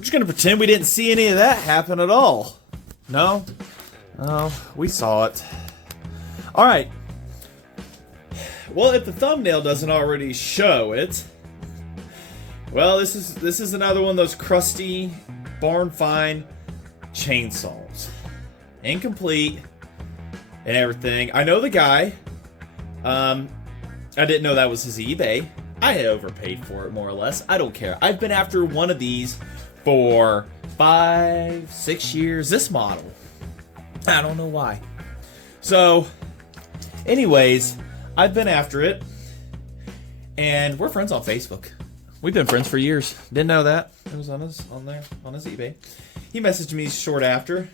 We're just gonna pretend we didn't see any of that happen at all. No? Oh, we saw it. Alright. Well, if the thumbnail doesn't already show it, well, this is another one of those crusty, barn find chainsaws. Incomplete and everything. I know the guy. I didn't know that was his eBay. I had overpaid for it, more or less. I don't care. I've been after one of these for 5-6 years. This model. I don't know why. So, anyways, I've been after it. And we're friends on Facebook. We've been friends for years. Didn't know that. It was on his eBay. He messaged me short after,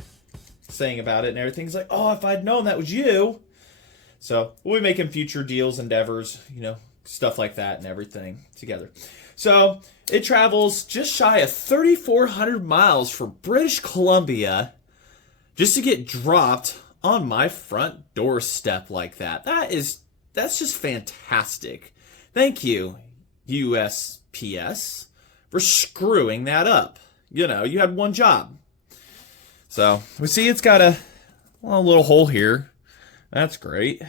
saying about it and everything. He's like, oh, if I'd known that was you. So, we'll be making future deals, endeavors, you know, stuff like that and everything together. So, it travels just shy of 3,400 miles from British Columbia just to get dropped on my front doorstep like that. That's just fantastic. Thank you, USPS, for screwing that up. You know, you had one job. So, we see it's got a little hole here. That's great.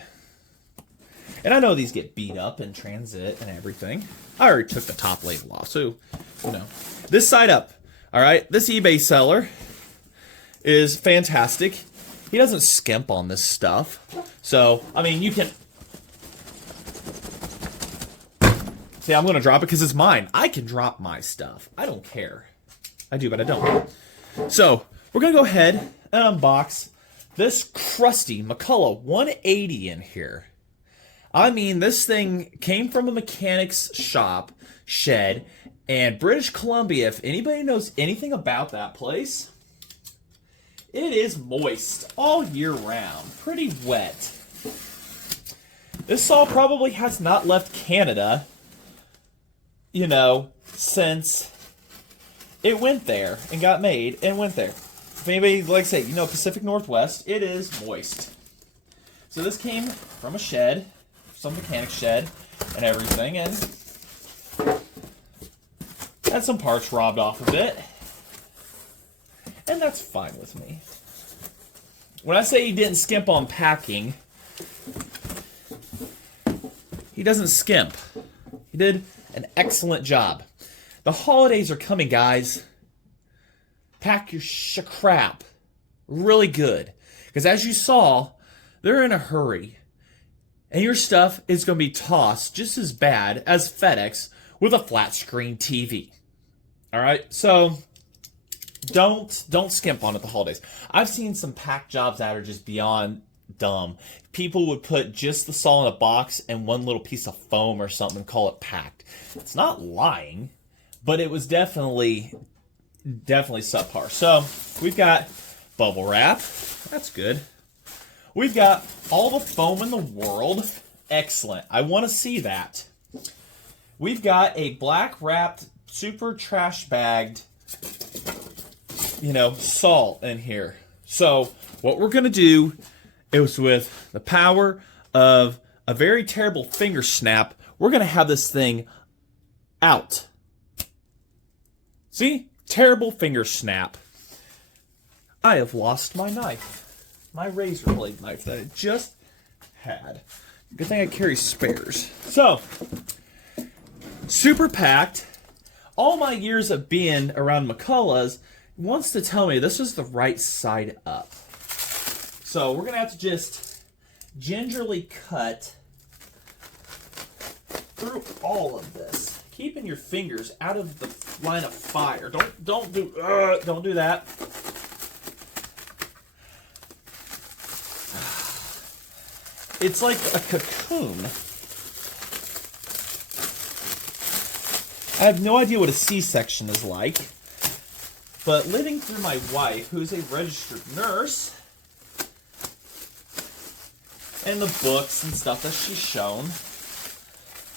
And I know these get beat up in transit and everything. I already took the top label off, so, you know. This side up, all right? This eBay seller is fantastic. He doesn't skimp on this stuff. So, I mean, you can... See, I'm going to drop it because it's mine. I can drop my stuff. I don't care. I do, but I don't. So, we're going to go ahead and unbox this crusty McCulloch 180 in here. I mean, this thing came from a mechanic's shop, shed, and British Columbia, if anybody knows anything about that place, it is moist all year round. Pretty wet. This saw probably has not left Canada, you know, since it went there and got made and went there. If anybody, like I say, you know, Pacific Northwest, it is moist. So this came from a shed, some mechanic shed and everything, and had some parts robbed off of it. And that's fine with me. When I say he didn't skimp on packing, he doesn't skimp. He did an excellent job. The holidays are coming, guys. Pack your crap really good. Because as you saw, they're in a hurry. And your stuff is going to be tossed just as bad as FedEx with a flat screen TV. Alright, so don't skimp on it the holidays. I've seen some pack jobs that are just beyond dumb. People would put just the saw in a box and one little piece of foam or something and call it packed. It's not lying, but it was definitely subpar. So, we've got bubble wrap. That's good. We've got all the foam in the world. Excellent. I want to see that. We've got a black wrapped, super trash bagged, you know, salt in here. So, what we're going to do is, with the power of a very terrible finger snap, we're going to have this thing out. See? Terrible finger snap. I have lost my knife. My razor blade knife that I just had. Good thing I carry spares. So, super packed. All my years of being around McCulloch's wants to tell me this is the right side up. So, we're going to have to just gingerly cut through all of this. Keeping your fingers out of the line of fire. Don't do that. It's like a cocoon. I have no idea what a C-section is like, but living through my wife, who's a registered nurse, and the books and stuff that she's shown,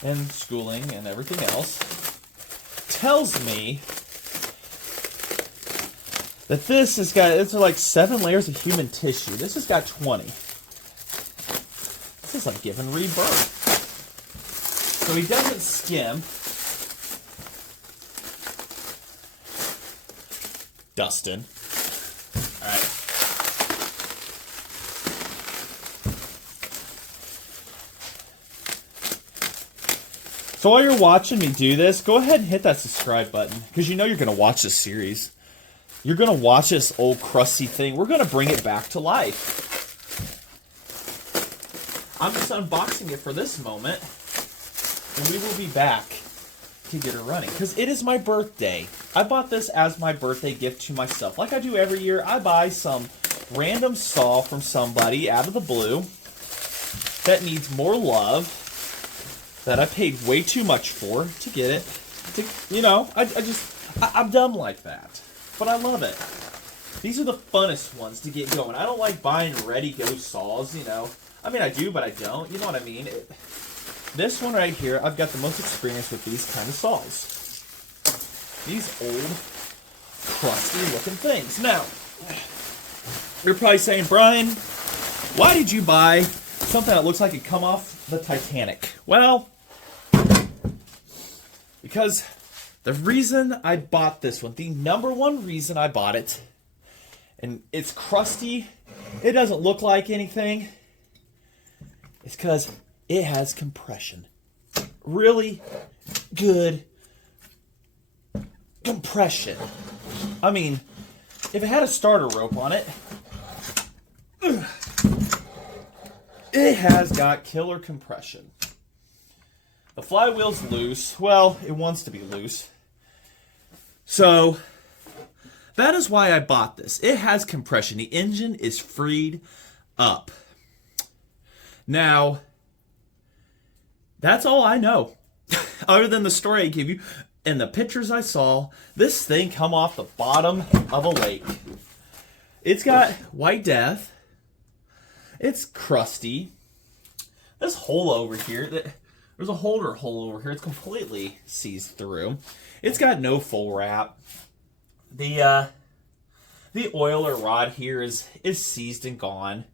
and schooling and everything else, tells me that this has got, it's like 7 layers of human tissue. This has got 20. This is like giving rebirth. So he doesn't skim. Dustin. All right. So while you're watching me do this, go ahead and hit that subscribe button because you know you're going to watch this series. You're going to watch this old crusty thing. We're going to bring it back to life. I'm just unboxing it for this moment, and we will be back to get her running because it is my birthday. I bought this as my birthday gift to myself. Like I do every year, I buy some random saw from somebody out of the blue that needs more love, that I paid way too much for to get it. You know, I'm dumb like that. But I love it. These are the funnest ones to get going. I don't like buying ready-go saws, you know. I mean, I do, but I don't. You know what I mean? This one right here, I've got the most experience with these kind of saws. These old, crusty-looking things. Now, you're probably saying, Brian, why did you buy something that looks like it come off the Titanic? Well, because the reason I bought this one, the number one reason I bought it, and it's crusty, it doesn't look like anything, it's because it has compression. Really good compression. I mean, if it had a starter rope on it, it has got killer compression. The flywheel's loose. Well, it wants to be loose. So, that is why I bought this. It has compression. The engine is freed up. Now, that's all I know. Other than the story I gave you and the pictures I saw, this thing come off the bottom of a lake. It's got white death. It's crusty. This hole over here, there's a holder hole over here. It's completely seized through. It's got no full wrap. The oiler rod here is seized and gone.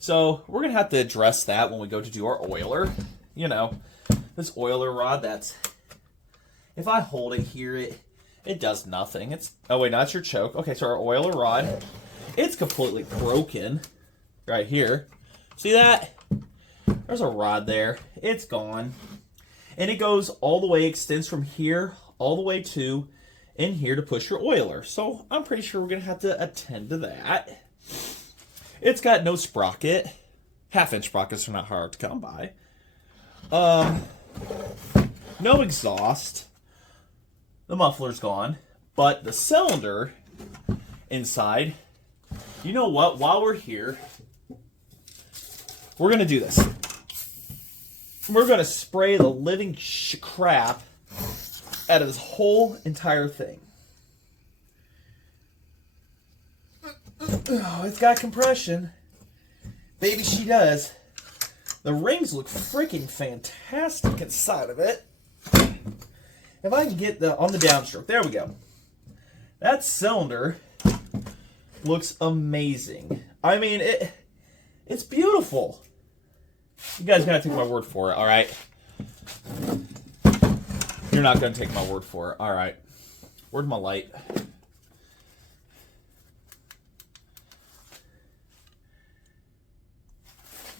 So we're going to have to address that when we go to do our oiler. You know, this oiler rod, if I hold it here, it does nothing. Oh wait, no, that's your choke. Okay, so our oiler rod, it's completely broken right here. See that? There's a rod there. It's gone. And it goes all the way, extends from here all the way to in here to push your oiler. So I'm pretty sure we're going to have to attend to that. It's got no sprocket. Half-inch sprockets are not hard to come by. No exhaust. The muffler's gone. But the cylinder inside, you know what? While we're here, we're going to do this. We're going to spray the living crap out of this whole entire thing. Oh, it's got compression. Baby, she does. The rings look freaking fantastic inside of it. If I can get on the downstroke, there we go. That cylinder looks amazing. I mean, it's beautiful. You guys gotta take my word for it, all right? You're not gonna take my word for it, all right? Where's my light?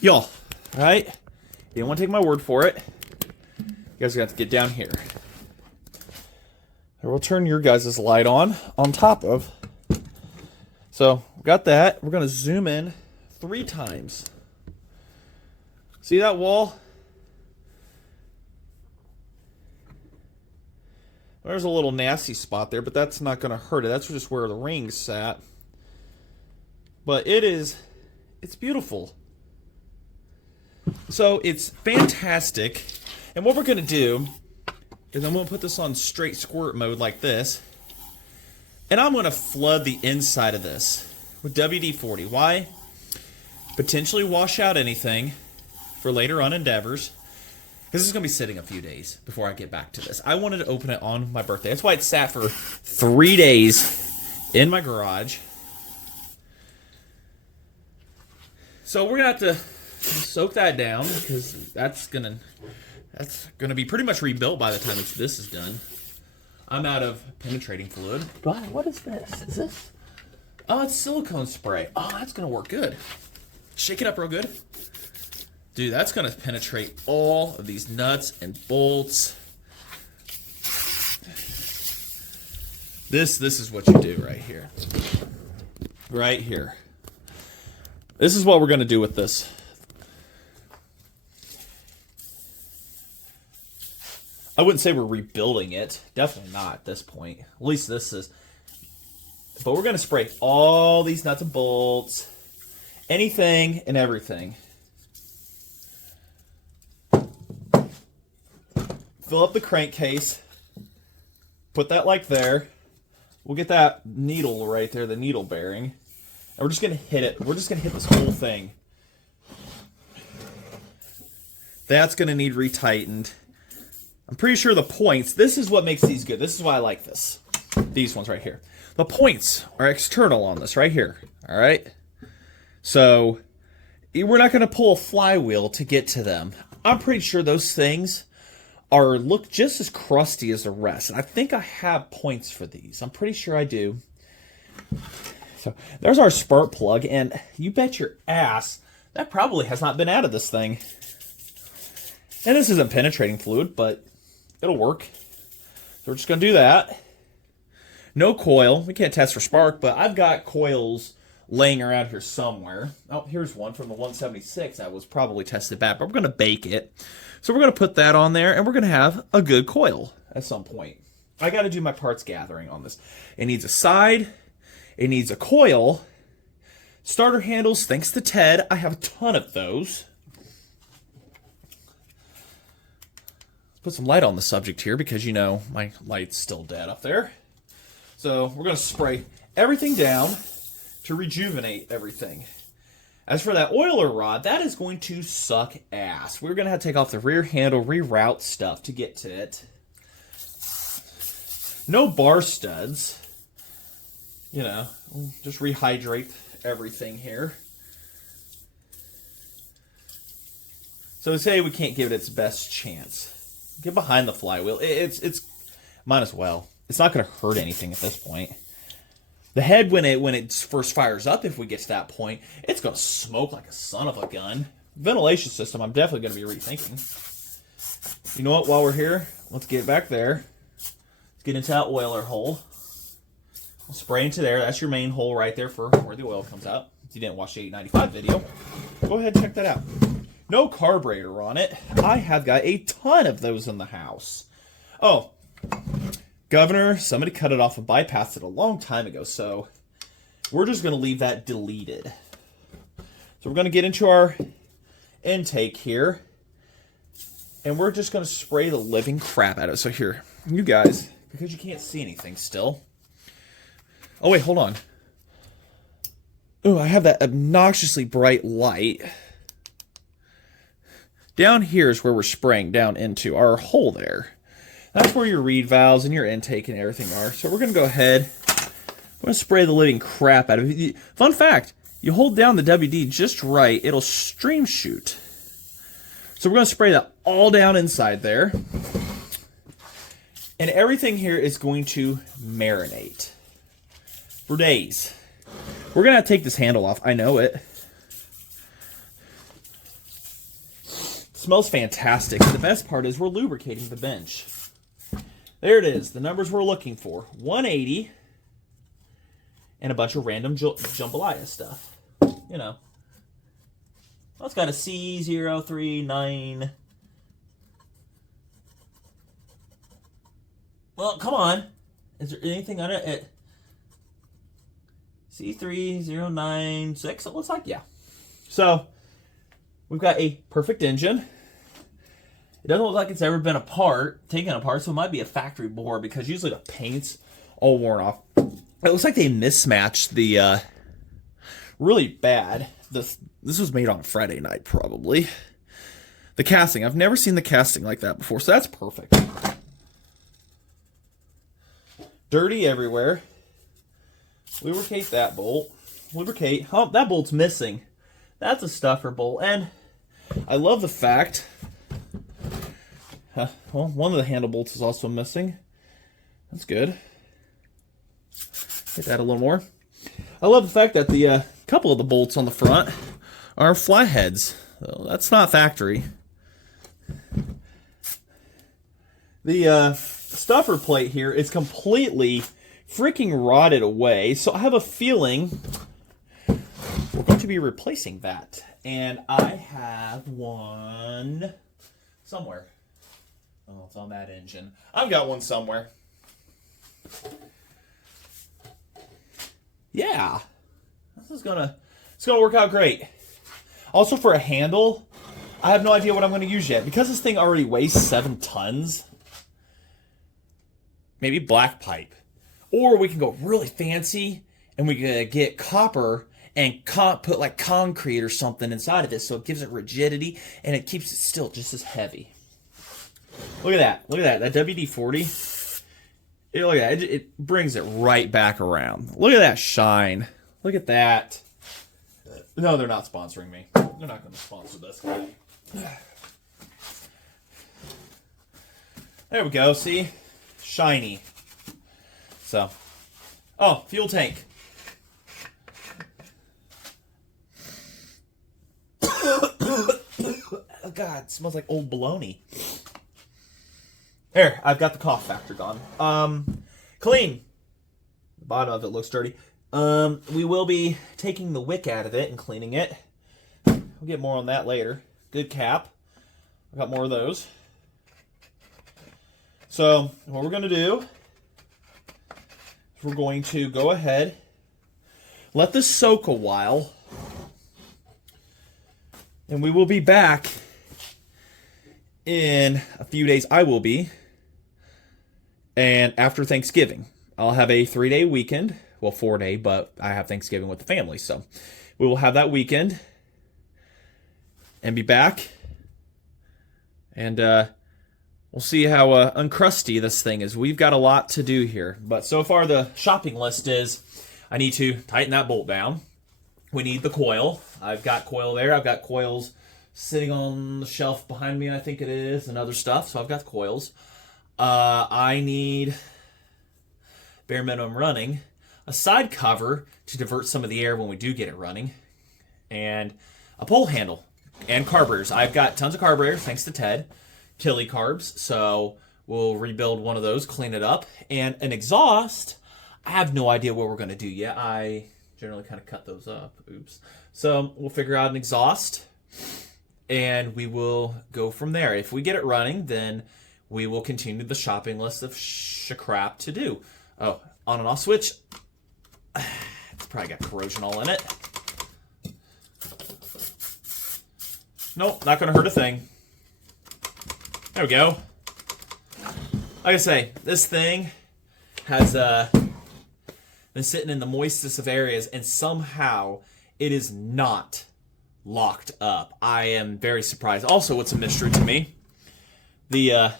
Y'all, all right? You don't want to take my word for it. You guys are gonna have to get down here. And we'll turn your guys' light on top of. So, we got that. We're gonna zoom in 3 times. See that wall? There's a little nasty spot there, but that's not going to hurt it. That's just where the rings sat. But it's beautiful. So it's fantastic. And what we're going to do is I'm going to put this on straight squirt mode like this. And I'm going to flood the inside of this with WD-40. Why? Potentially wash out anything for later on endeavors. Because this is going to be sitting a few days before I get back to this. I wanted to open it on my birthday. That's why it sat for 3 days in my garage. So we're going to have to soak that down because that's gonna be pretty much rebuilt by the time this is done. I'm out of penetrating fluid. Brian, what is this? Is this? Oh, it's silicone spray. Oh, that's going to work good. Shake it up real good. Dude, that's going to penetrate all of these nuts and bolts. This is what you do right here. Right here. This is what we're going to do with this. I wouldn't say we're rebuilding it. Definitely not at this point. At least this is. But we're going to spray all these nuts and bolts. Anything and everything. Fill up the crankcase. Put that like there. We'll get that needle right there, the needle bearing. And we're just going to hit it. We're just going to hit this whole thing. That's going to need retightened. I'm pretty sure the points, this is what makes these good. This is why I like this. These ones right here. The points are external on this right here. All right? So, we're not going to pull a flywheel to get to them. I'm pretty sure those things look just as crusty as the rest. And I think I have points for these. I'm pretty sure I do. So there's our spark plug, and you bet your ass that probably has not been out of this thing. And this isn't penetrating fluid, but it'll work. So we're just going to do that. No coil. We can't test for spark, but I've got coils laying around here somewhere. Oh, here's one from the 176 that was probably tested back, but we're going to bake it. So we're going to put that on there, and we're going to have a good coil at some point. I got to do my parts gathering on this. It needs a side. It needs a coil. Starter handles, thanks to Ted. I have a ton of those. Let's put some light on the subject here because, you know, my light's still dead up there. So we're going to spray everything down to rejuvenate everything. As for that oiler rod, that is going to suck ass. We're going to have to take off the rear handle, reroute stuff to get to it. No bar studs. You know, just rehydrate everything here. So say we can't give it its best chance. Get behind the flywheel. It's might as well. It's not going to hurt anything at this point. The head, when it first fires up, if we get to that point, it's going to smoke like a son of a gun. Ventilation system, I'm definitely going to be rethinking. You know what? While we're here, let's get back there. Let's get into that oiler hole. I'll spray into there. That's your main hole right there for where the oil comes out. If you didn't watch the 895 video, go ahead and check that out. No carburetor on it. I have got a ton of those in the house. Oh, governor, somebody cut it off and bypassed it a long time ago, so we're just going to leave that deleted. So we're going to get into our intake here, and we're just going to spray the living crap out of it. So here, you guys, because you can't see anything still. Oh, wait, hold on. Oh, I have that obnoxiously bright light. Down here is where we're spraying down into our hole there. That's where your reed valves and your intake and everything are. So we're going to go ahead. We're going to spray the living crap out of it. Fun fact, you hold down the WD just right, it'll stream shoot. So we're going to spray that all down inside there. And everything here is going to marinate for days. We're going to have to take this handle off. I know it. Smells fantastic. The best part is we're lubricating the bench. There it is. The numbers we're looking for. 180. And a bunch of random jambalaya stuff. You know. Well, it's got a C039. Well, come on. Is there anything on it? C3096. It looks like, yeah. So, we've got a perfect engine. It doesn't look like it's ever been taken apart, so it might be a factory bore because usually the paint's all worn off. It looks like they mismatched the really bad. This was made on a Friday night, probably. The casting. I've never seen the casting like that before, so that's perfect. Dirty everywhere. Lubricate that bolt. Lubricate. Oh, that bolt's missing. That's a stuffer bolt. And I love the fact... well, one of the handle bolts is also missing. That's good. Hit that a little more. I love the fact that the couple of the bolts on the front are fly heads. So that's not factory. The stuffer plate here is completely freaking rotted away, so I have a feeling we're going to be replacing that. And I have one somewhere. Oh, it's on that engine. I've got one somewhere. Yeah. It's gonna work out great. Also, for a handle, I have no idea what I'm going to use yet. Because this thing already weighs 7 tons, maybe black pipe. Or we can go really fancy, and we can get copper and put like concrete or something inside of it, so it gives it rigidity, and it keeps it still just as heavy. Look at that. Look at that. That WD-40, look at that. It brings it right back around. Look at that shine. Look at that. No, they're not sponsoring me. They're not going to sponsor this. There we go. See? Shiny. So. Oh, fuel tank. Oh, God. It smells like old bologna. There. I've got the cough factor gone. Clean. The bottom of it looks dirty. We will be taking the wick out of it and cleaning it. We'll get more on that later. Good cap. I got more of those. So, what we're going to do is we're going to go ahead, let this soak a while, and we will be back in a few days. I will be. And after Thanksgiving, I'll have a 3-day weekend. Well, 4-day, but I have Thanksgiving with the family. So we will have that weekend and be back. And we'll see how uncrusty this thing is. We've got a lot to do here. But so far the shopping list is I need to tighten that bolt down. We need the coil. I've got coil there. I've got coils sitting on the shelf behind me, I think it is, and other stuff. So I've got coils. I need, bare minimum running, a side cover to divert some of the air when we do get it running, and a pole handle, and carburetors. I've got tons of carburetors, thanks to Ted, Tilly carbs, so we'll rebuild one of those, clean it up, and an exhaust. I have no idea what we're going to do yet. I generally kind of cut those up. Oops. So we'll figure out an exhaust, and we will go from there. If we get it running, then we will continue the shopping list of crap to do. Oh, on and off switch. It's probably got corrosion all in it. Nope, not going to hurt a thing. There we go. Like I say, this thing has been sitting in the moistest of areas, and somehow it is not locked up. I am very surprised. Also, what's a mystery to me, the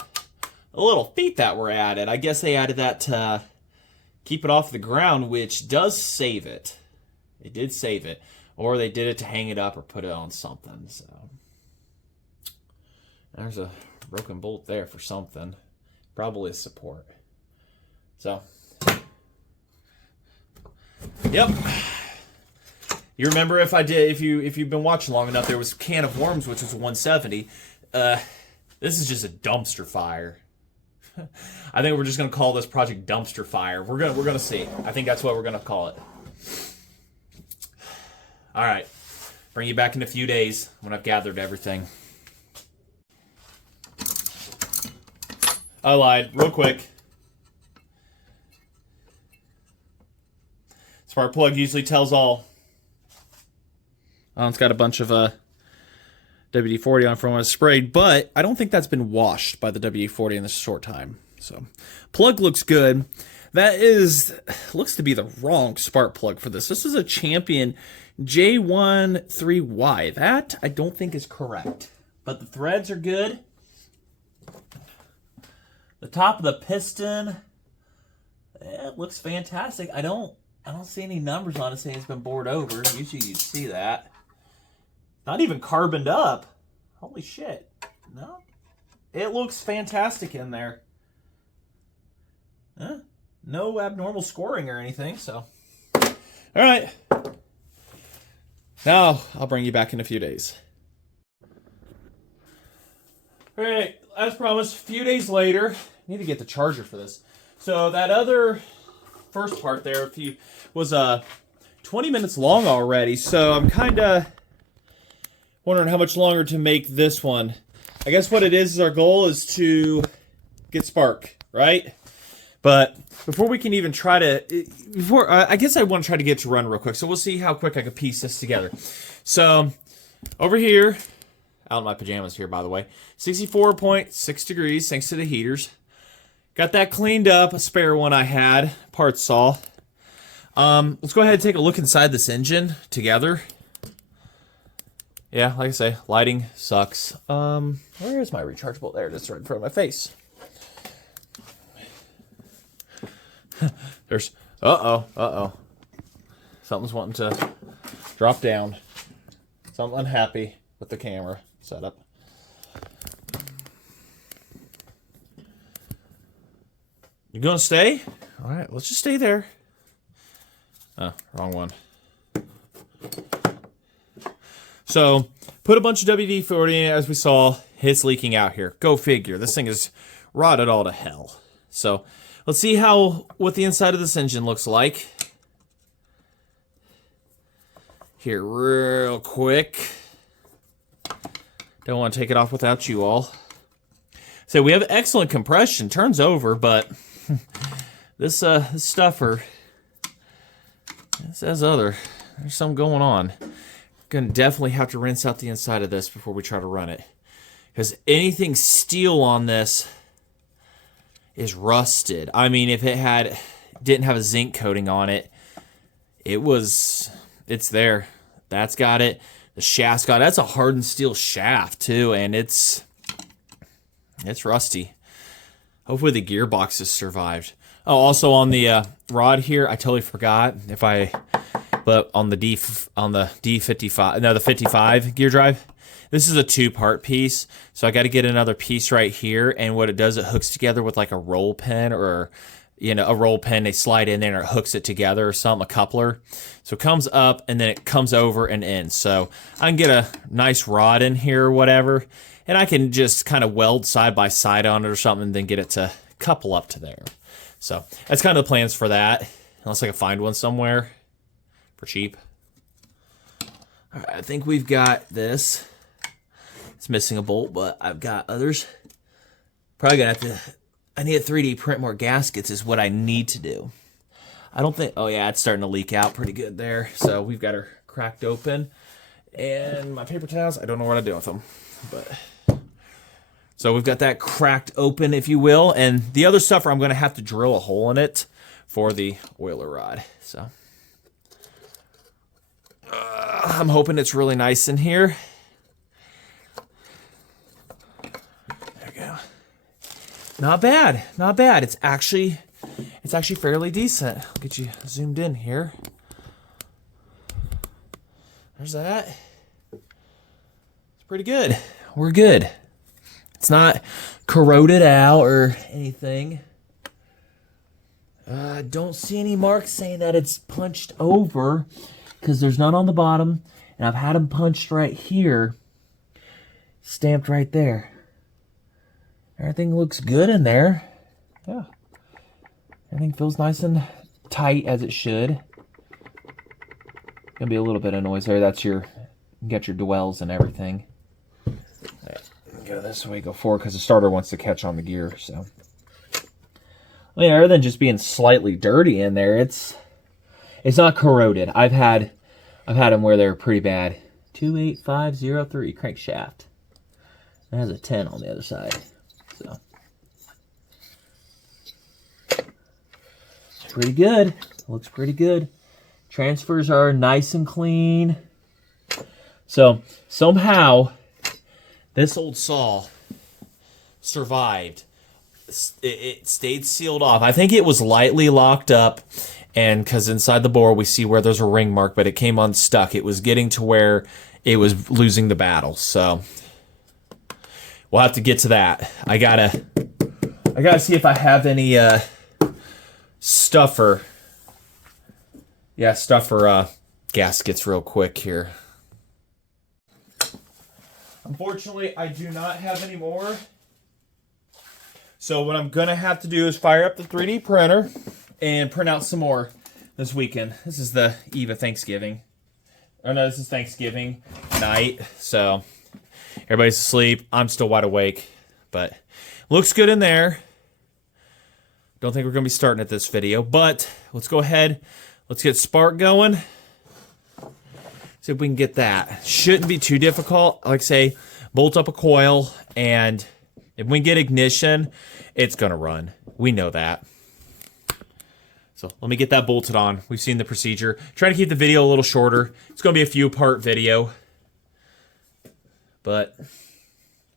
little feet that were added. I guess they added that to keep it off the ground, which does save it. It did save it. Or they did it to hang it up or put it on something. So there's a broken bolt there for something. Probably a support. So, yep. You remember if you've been watching long enough, there was a can of worms, which was a 170. This is just a dumpster fire. I think we're just gonna call this project Dumpster Fire. We're gonna see. I think that's what we're gonna call it. All right, bring you back in a few days when I've gathered everything. I lied, real quick. Spark plug usually tells all. Oh, it's got a bunch of WD-40 on from when it was sprayed, but I don't think that's been washed by the WD-40 in this short time. So, plug looks good. That looks to be the wrong spark plug for this. This is a Champion J13Y. That I don't think is correct, but the threads are good. The top of the piston, it looks fantastic. I don't see any numbers on it saying it's been bored over. Usually you'd see that. Not even carboned up. Holy shit. No. It looks fantastic in there. No abnormal scoring or anything, so All right. Now, I'll bring you back in a few days. All right, as promised, a few days later, I need to get the charger for this. So that other first part there was 20 minutes long already, so I'm kind of wondering how much longer to make this one. I guess what it is our goal is to get spark, right? But before we can even try to, I guess I want to try to get to run real quick, so we'll see how quick I can piece this together. So over here, out in my pajamas here, by the way, 64.6 degrees thanks to the heaters. Got that cleaned up, a spare one I had, parts saw. Let's go ahead and take a look inside this engine together. Yeah, like I say, lighting sucks. Where is my rechargeable? There it is, right in front of my face. There's, uh-oh. Something's wanting to drop down. Something unhappy with the camera setup. You gonna stay? All right, let's just stay there. Oh, wrong one. So, put a bunch of WD-40 in it, as we saw. It's leaking out here. Go figure. This thing is rotted all to hell. So, let's see what the inside of this engine looks like. Here, real quick. Don't want to take it off without you all. So, we have excellent compression. Turns over, but this stuffer, it says there's something going on. Gonna definitely have to rinse out the inside of this before we try to run it, because anything steel on this is rusted. I mean, if it didn't have a zinc coating on it, it's there. That's got it. The shaft's got it. That's a hardened steel shaft too, and it's rusty. Hopefully the gearbox has survived. Oh, also on the rod here, I totally forgot but on the D55, no, the 55 gear drive, this is a 2-part piece. So I got to get another piece right here, and what it does, it hooks together with like a roll pin, or a roll pin. They slide in there and it hooks it together or something, a coupler. So it comes up and then it comes over and in. So I can get a nice rod in here or whatever, and I can just kind of weld side by side on it or something, and then get it to couple up to there. So that's kind of the plans for that, unless I can find one somewhere for cheap. All right, I think we've got this. It's missing a bolt, but I've got others. Probably gonna have to, I need to 3D print more gaskets is what I need to do. I don't think, oh yeah, it's starting to leak out pretty good there. So we've got her cracked open. And my paper towels, I don't know what to do with them. But so we've got that cracked open, if you will. And the other stuff, I'm gonna have to drill a hole in it for the oiler rod. So I'm hoping it's really nice in here. There we go. Not bad, not bad. It's actually fairly decent. I'll get you zoomed in here. There's that. It's pretty good. We're good. It's not corroded out or anything. Don't see any marks saying that it's punched over, because there's none on the bottom, and I've had them punched right here, stamped right there. Everything looks good in there. Yeah. Everything feels nice and tight as it should. Gonna be a little bit of noise there. That's you got your dwells and everything. Go this way, go forward, because the starter wants to catch on the gear. So, I mean, other than just being slightly dirty in there, it's not corroded. I've had them where they're pretty bad. 28503 crankshaft. It has a 10 on the other side. So it's pretty good. Looks pretty good. Transfers are nice and clean. So somehow this old saw survived. It stayed sealed off. I think it was lightly locked up, and because inside the bore we see where there's a ring mark, but it came unstuck. It was getting to where it was losing the battle. So we'll have to get to that. I gotta see if I have any stuffer. Yeah, stuff for gaskets real quick here. Unfortunately, I do not have any more. So what I'm going to have to do is fire up the 3D printer and print out some more this weekend. This is the eve of Thanksgiving. Oh no, this is Thanksgiving night. So everybody's asleep. I'm still wide awake. But looks good in there. Don't think we're going to be starting at this video. But let's go ahead. Let's get Spark going. See if we can get that. Shouldn't be too difficult. Like I say, bolt up a coil, and if we get ignition, it's going to run. We know that. So let me get that bolted on. We've seen the procedure. Try to keep the video a little shorter. It's going to be a few-part video. But,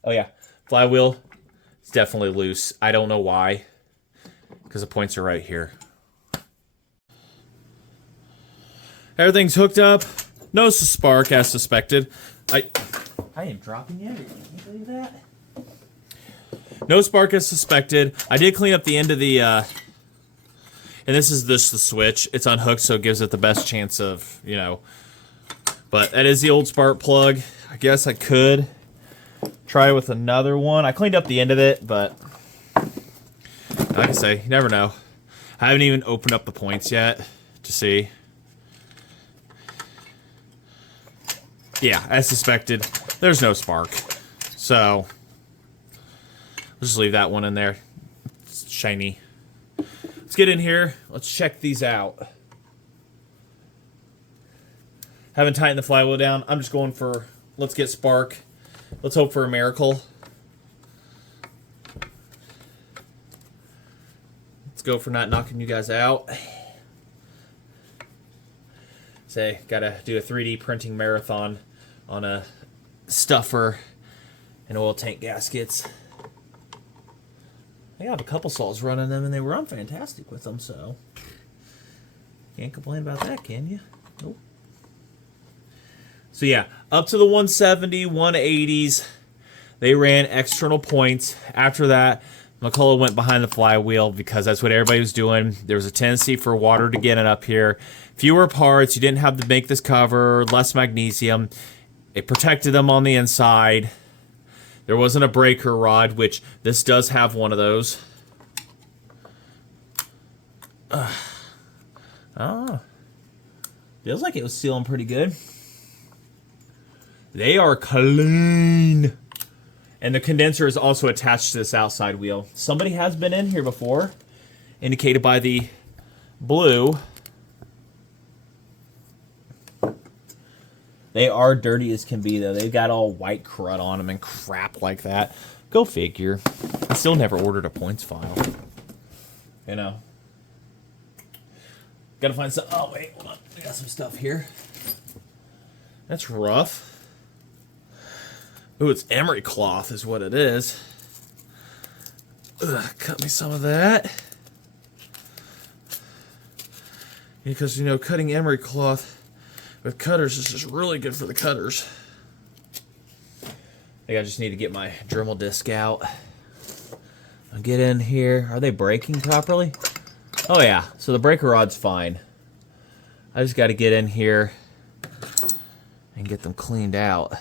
oh yeah, flywheel is definitely loose. I don't know why, because the points are right here. Everything's hooked up. No spark as suspected. I am dropping everything. Can you believe that? No spark as suspected. I did clean up the end of the, and this is the switch. It's unhooked, so it gives it the best chance of, you know. But that is the old spark plug. I guess I could try with another one. I cleaned up the end of it, but like I say, you never know. I haven't even opened up the points yet to see. Yeah, as suspected, there's no spark. So, let's just leave that one in there. It's shiny. Let's get in here. Let's check these out. Haven't tightened the flywheel down. I'm just going for, let's get spark. Let's hope for a miracle. Let's go for not knocking you guys out. Say, gotta do a 3D printing marathon on a stuffer and oil tank gaskets. I have a couple saws running them, and they run fantastic with them, so can't complain about that, can you? Nope. So yeah, up to the 170, 180s, they ran external points. After that, McCulloch went behind the flywheel because that's what everybody was doing. There was a tendency for water to get in up here. Fewer parts, you didn't have to make this cover, less magnesium. It protected them on the inside. There wasn't a breaker rod, which this does have one of those. Oh, feels like it was sealing pretty good. They are clean. And the condenser is also attached to this outside wheel. Somebody has been in here before, indicated by the blue. They are dirty as can be, though. They've got all white crud on them and crap like that. Go figure. I still never ordered a points file. You know. Gotta find some. Oh, wait. Hold on. I got some stuff here. That's rough. Ooh, it's emery cloth is what it is. Ugh, cut me some of that. Because, you know, cutting emery cloth with cutters is just really good for the cutters. I think I just need to get my Dremel disc out. I'll get in here. Are they braking properly? Oh yeah, so the breaker rod's fine. I just got to get in here and get them cleaned out.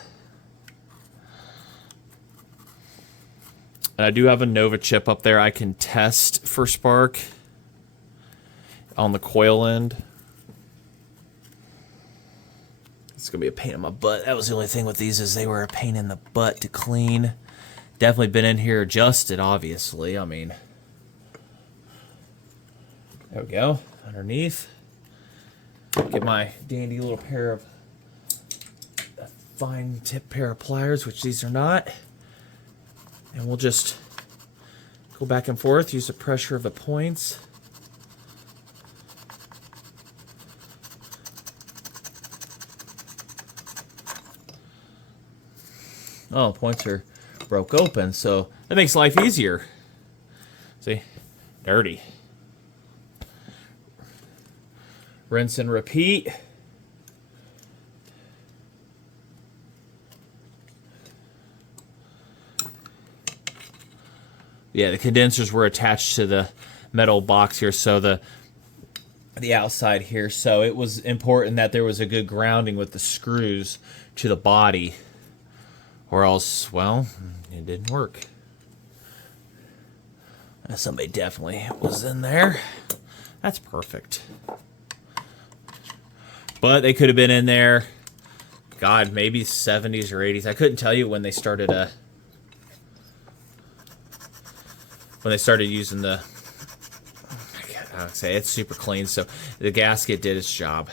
And I do have a Nova chip up there I can test for spark on the coil end. It's going to be a pain in my butt. That was the only thing with these is they were a pain in the butt to clean. Definitely been in here adjusted, obviously. I mean, there we go. Underneath. Get my dandy little pair of fine tip pair of pliers, which these are not. And we'll just go back and forth, use the pressure of the points. Oh, points are broke open, so that makes life easier. See? Dirty. Rinse and repeat. Yeah, the condensers were attached to the metal box here, so the the outside here, so it was important that there was a good grounding with the screws to the body, or else, well, it didn't work. Somebody definitely was in there. That's perfect. But they could have been in there, God, maybe 70s or 80s. I couldn't tell you when they started using the, I would say it's super clean, so the gasket did its job.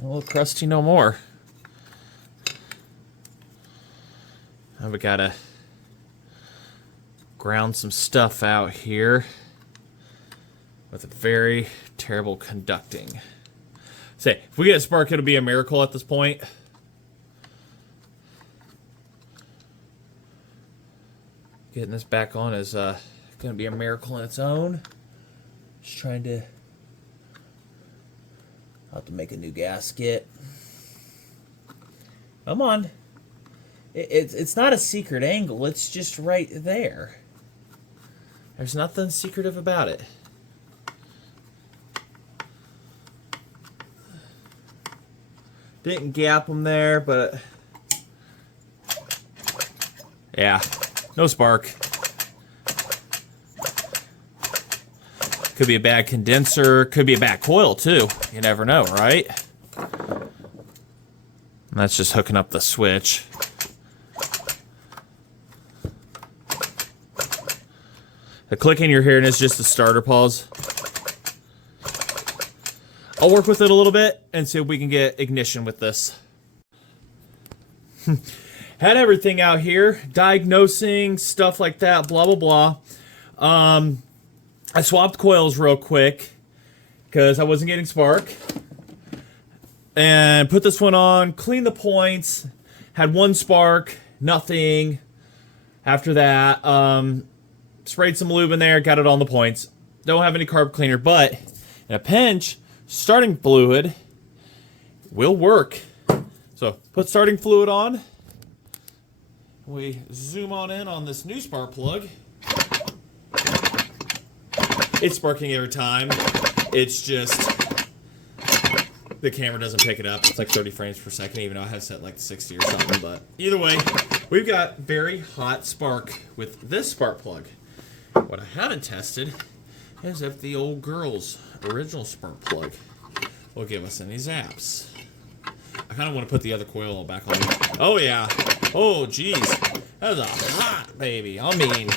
A little crusty no more. Now we gotta ground some stuff out here with a very terrible conducting. Say, if we get a spark, it'll be a miracle at this point. Getting this back on is gonna be a miracle in its own. Just trying to, I'll have to make a new gasket. Come on. It's not a secret angle, it's just right there. There's nothing secretive about it. Didn't gap them there, but yeah, no spark. Could be a bad condenser, could be a bad coil too. You never know, right? And that's just hooking up the switch. The clicking you're hearing is just the starter pause. I'll work with it a little bit and see if we can get ignition with this. Had everything out here, diagnosing, stuff like that, blah, blah, blah. I swapped coils real quick because I wasn't getting spark. And put this one on, cleaned the points, had one spark, nothing. After that, sprayed some lube in there, got it on the points. Don't have any carb cleaner, but in a pinch, starting fluid will work. So put starting fluid on. We zoom on this new spark plug. It's sparking every time. It's just the camera doesn't pick it up. It's like 30 frames per second, even though I have set like 60 or something. But either way, we've got very hot spark with this spark plug. What I haven't tested is if the old girl's original spark plug will give us any zaps. I kind of want to put the other coil back on. Oh yeah. Oh geez. That's a hot baby. I mean,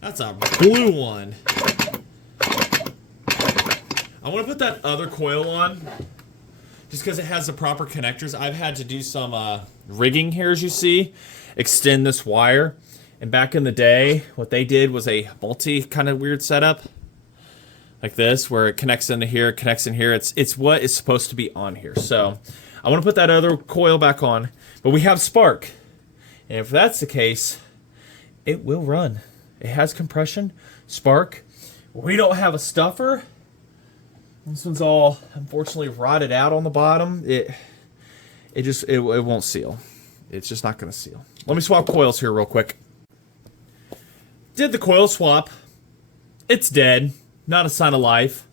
that's a blue one. I want to put that other coil on just because it has the proper connectors. I've had to do some rigging here, as you see, extend this wire. And back in the day, what they did was a multi kind of weird setup. Like this, where it connects into here, connects in here. It's what is supposed to be on here. So I want to put that other coil back on. But we have spark. And if that's the case, it will run. It has compression, spark. We don't have a stuffer. This one's all, unfortunately, rotted out on the bottom. It won't seal. It's just not going to seal. Let me swap coils here real quick. Did the coil swap. It's dead. Not a sign of life.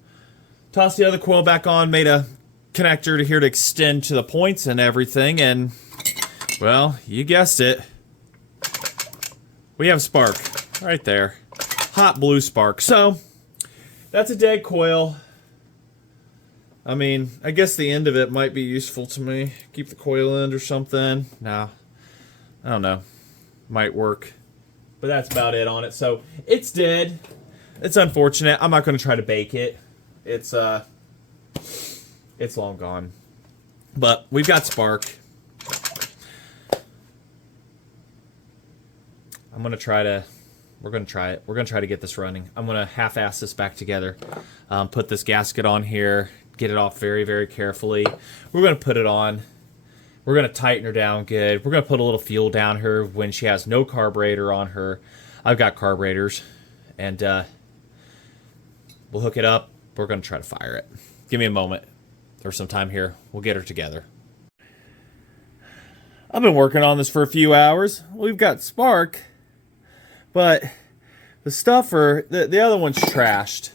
Tossed the other coil back on. Made a connector to here to extend to the points and everything. And, well, you guessed it. We have spark. Right there. Hot blue spark. So, that's a dead coil. I mean, I guess the end of it might be useful to me. Keep the coil end or something. Nah. I don't know. Might work. But that's about it on it. So, it's dead. It's unfortunate. I'm not going to try to bake it. It's long gone. But we've got spark. We're going to try it. We're going to try to get this running. I'm going to half-ass this back together. Put this gasket on here. Get it off very, very carefully. We're going to put it on. We're going to tighten her down good. We're going to put a little fuel down her when she has no carburetor on her. I've got carburetors. And we'll hook it up. We're going to try to fire it. Give me a moment. There's some time here. We'll get her together. I've been working on this for a few hours. We've got spark, but the stuffer, the other one's trashed.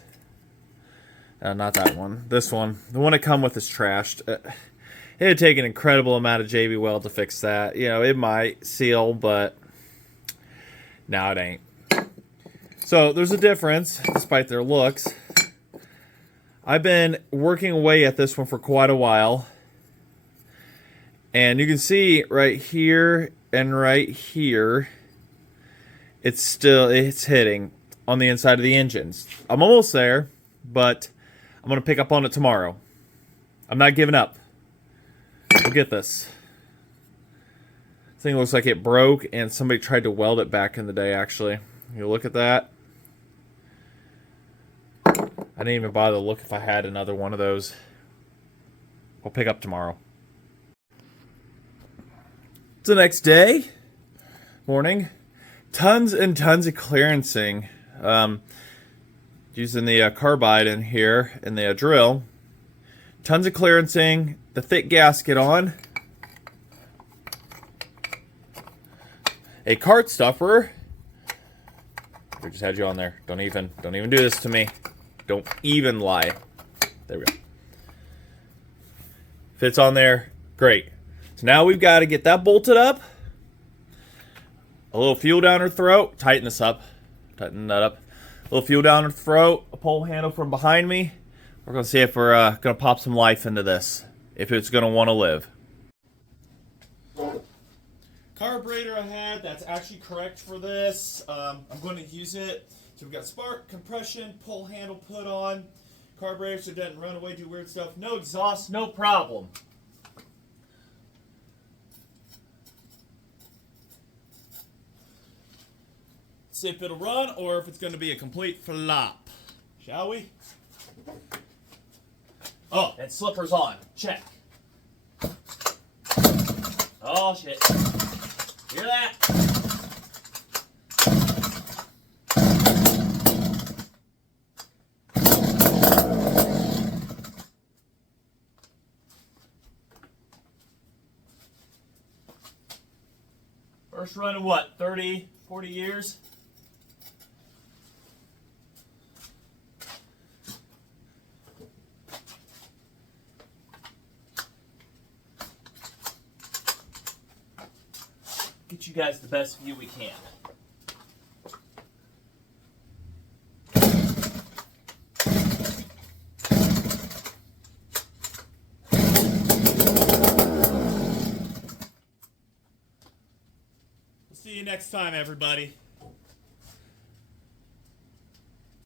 Not that one. This one. The one it come with is trashed. It'd take an incredible amount of JB Weld to fix that. You know, it might seal, but no, it ain't. So there's a difference, despite their looks. I've been working away at this one for quite a while. And you can see right here and right here, it's hitting on the inside of the engines. I'm almost there, but I'm going to pick up on it tomorrow. I'm not giving up. We'll get this. This thing looks like it broke and somebody tried to weld it back in the day, actually. You look at that. I didn't even bother to look if I had another one of those. I'll pick up tomorrow. It's the next day. Morning. Tons and tons of clearancing. Using the carbide in here and the drill. Tons of clearancing. The thick gasket on. A cart stuffer. I just had you on there. Don't even do this to me. Don't even lie. There we go. Fits on there. Great. So now we've got to get that bolted up. A little fuel down her throat. Tighten this up. Tighten that up. A little fuel down her throat. A pole handle from behind me. We're going to see if we're going to pop some life into this. If it's going to want to live. Carburetor I had. That's actually correct for this. I'm going to use it. So we've got spark, compression, pole handle put on. Carburetor so it doesn't run away, do weird stuff. No exhaust, no problem. See if it'll run or if it's going to be a complete flop. Shall we? Oh, and slipper's on. Check. Oh, shit. Hear that? First run in what, 30, 40 years? Get you guys the best view we can. See you next time, everybody.